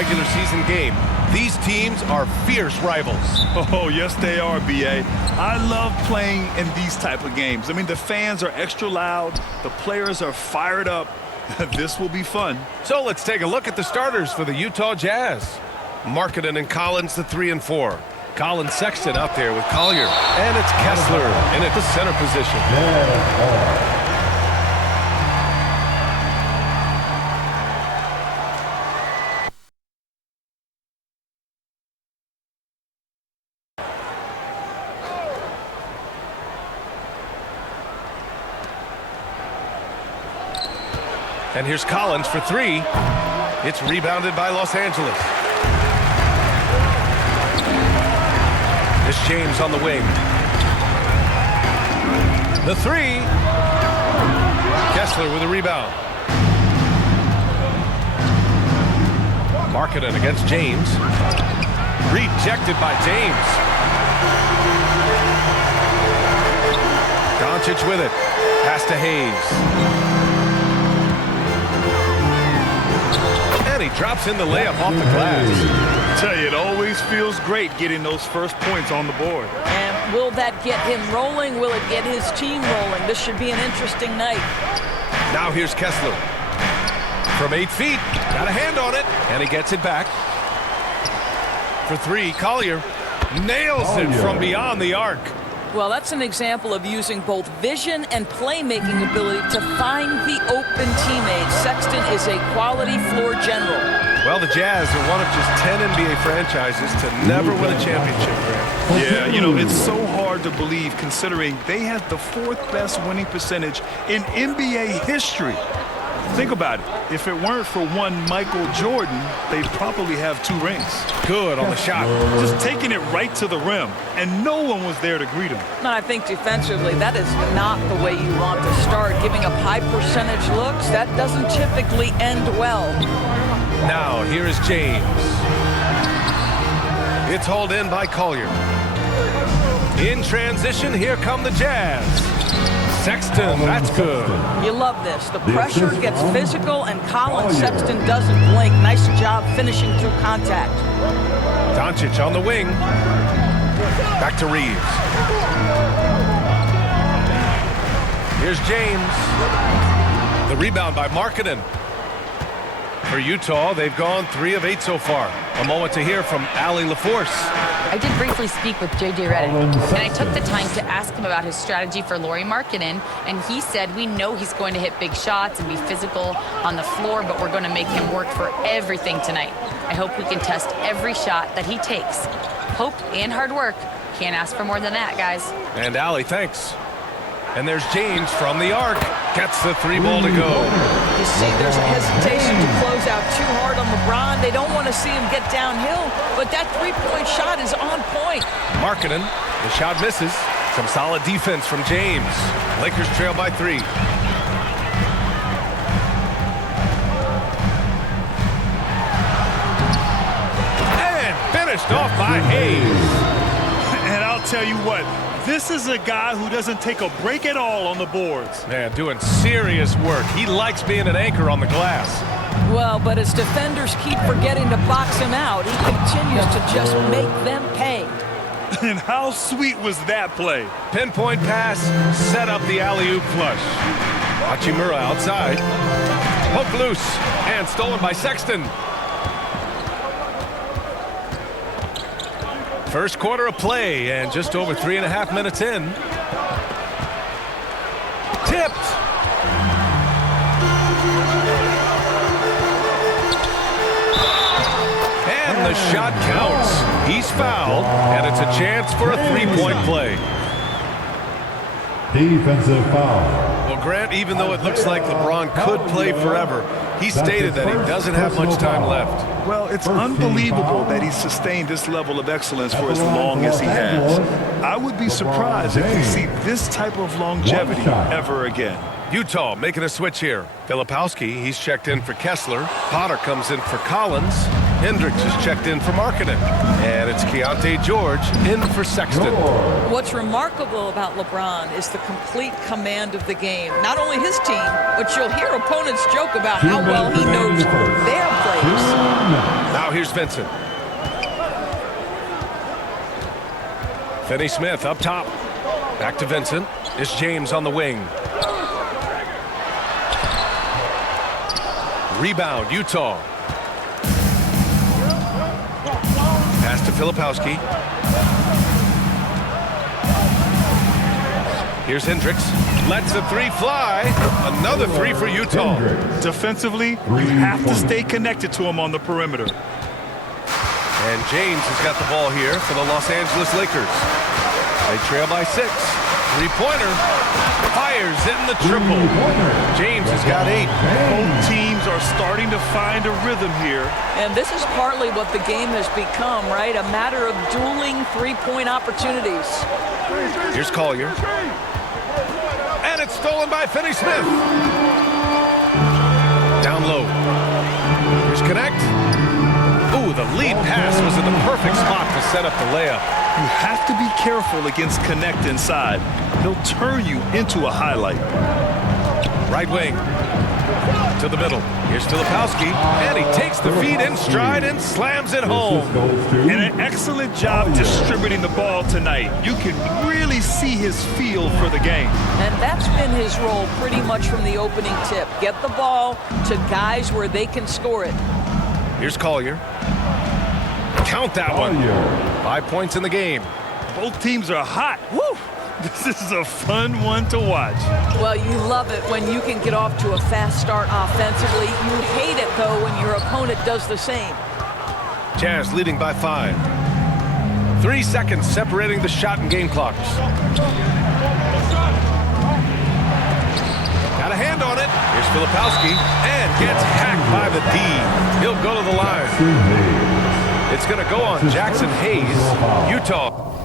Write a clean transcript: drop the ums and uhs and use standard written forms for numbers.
regular season game. These teams are fierce rivals. Oh, yes, they are, B.A. I love playing in these type of games. I mean, the fans are extra loud. The players are fired up. This will be fun. So let's take a look at the starters for the Utah Jazz. Markkanen and Collins, the 3 and 4. Collins Sexton out there with Collier. And it's Kessler in at the center position. And here's Collins for 3. It's rebounded by Los Angeles. It's James on the wing. The 3. Kessler with a rebound. Markkanen against James. Rejected by James. Doncic with it. Pass to Hayes. And he drops in the layup off the glass. I tell you, it always feels great getting those first points on the board. And will that get him rolling? Will it get his team rolling? This should be an interesting night. Now here's Kessler. From 8 feet. Got a hand on it. And he gets it back. For 3, Collier nails it from beyond the arc. Well, that's an example of using both vision and playmaking ability to find the open teammates. Sexton is a quality floor general. Well, the Jazz are one of just 10 NBA franchises to never win a championship, Grant. Yeah, you know, it's so hard to believe considering they had the 4th best winning percentage in NBA history. Think about it. If it weren't for one Michael Jordan, they'd probably have 2 rings. Good on the shot. Just taking it right to the rim, and no one was there to greet him. No, I think defensively, that is not the way you want to start. Giving up high percentage looks, that doesn't typically end well. Now, here is James. It's hauled in by Collier. In transition, here come the Jazz. Sexton, that's good. You love this. The pressure gets physical, and Colin Sexton doesn't blink. Nice job finishing through contact. Doncic on the wing. Back to Reeves. Here's James. The rebound by Markkanen. For Utah, they've gone 3 of 8 so far. A moment to hear from Allie LaForce. I did briefly speak with J.J. Redick, and I took the time to ask him about his strategy for Lauri Markkanen, and he said we know he's going to hit big shots and be physical on the floor, but we're going to make him work for everything tonight. I hope we can test every shot that he takes. Hope and hard work. Can't ask for more than that, guys. And Allie, thanks. And there's James from the arc. Gets the 3 ball to go. You see, there's a hesitation to close out too hard on LeBron. They don't want to see him get downhill, but that 3-point shot is on point. Markkanen, the shot misses. Some solid defense from James. Lakers trail by 3. And finished off by Hayes. And I'll tell you what, this is a guy who doesn't take a break at all on the boards. Man, doing serious work. He likes being an anchor on the glass. Well, but as defenders keep forgetting to box him out, he continues to just make them pay. And how sweet was that play? Pinpoint pass, set up the alley-oop flush. Hachimura outside. Hook loose, and stolen by Sexton. First quarter of play, and just over 3.5 minutes in. Tipped. And the shot counts. He's fouled, and it's a chance for a 3-point play. Defensive foul. Well, Grant, even though it looks like LeBron could play forever, he stated that he doesn't have much time left. Well, it's unbelievable that he's sustained this level of excellence for as long as he has. I would be surprised if we see this type of longevity ever again. Utah making a switch here. Filipowski, he's checked in for Kessler. Potter comes in for Collins. Hendricks is checked in for Markkanen. And it's Keontae George in for Sexton. What's remarkable about LeBron is the complete command of the game. Not only his team, but you'll hear opponents joke about how well he knows their players. Now here's Vincent. Finney-Smith up top. Back to Vincent. It's James on the wing. Rebound, Utah. Pass to Filipowski. Here's Hendricks. Lets the three fly. Another three for Utah. Defensively, you have to stay connected to him on the perimeter. And James has got the ball here for the Los Angeles Lakers. They trail by 6. Three-pointer. Fires in the triple. James has got 8. Both teams are starting to find a rhythm here. And this is partly what the game has become, right? A matter of dueling three-point opportunities. Here's Collier. And it's stolen by Finney-Smith. Down low. Here's Connect. Ooh, the lead pass was in the perfect spot to set up the layup. You have to be careful against Connect inside. He'll turn you into a highlight. Right wing. To the middle. Here's Filipowski. And he takes the feed in stride and slams it home. And an excellent job distributing the ball tonight. You can really see his feel for the game. And that's been his role pretty much from the opening tip. Get the ball to guys where they can score it. Here's Collier. Count that one. 5 points in the game. Both teams are hot. Woo! This is a fun one to watch. Well, you love it when you can get off to a fast start offensively. You hate it, though, when your opponent does the same. Jazz leading by 5. 3 seconds separating the shot and game clocks. Got a hand on it. Here's Filipowski and gets hacked by the D. He'll go to the line. It's going to go on Jackson Hayes, Utah.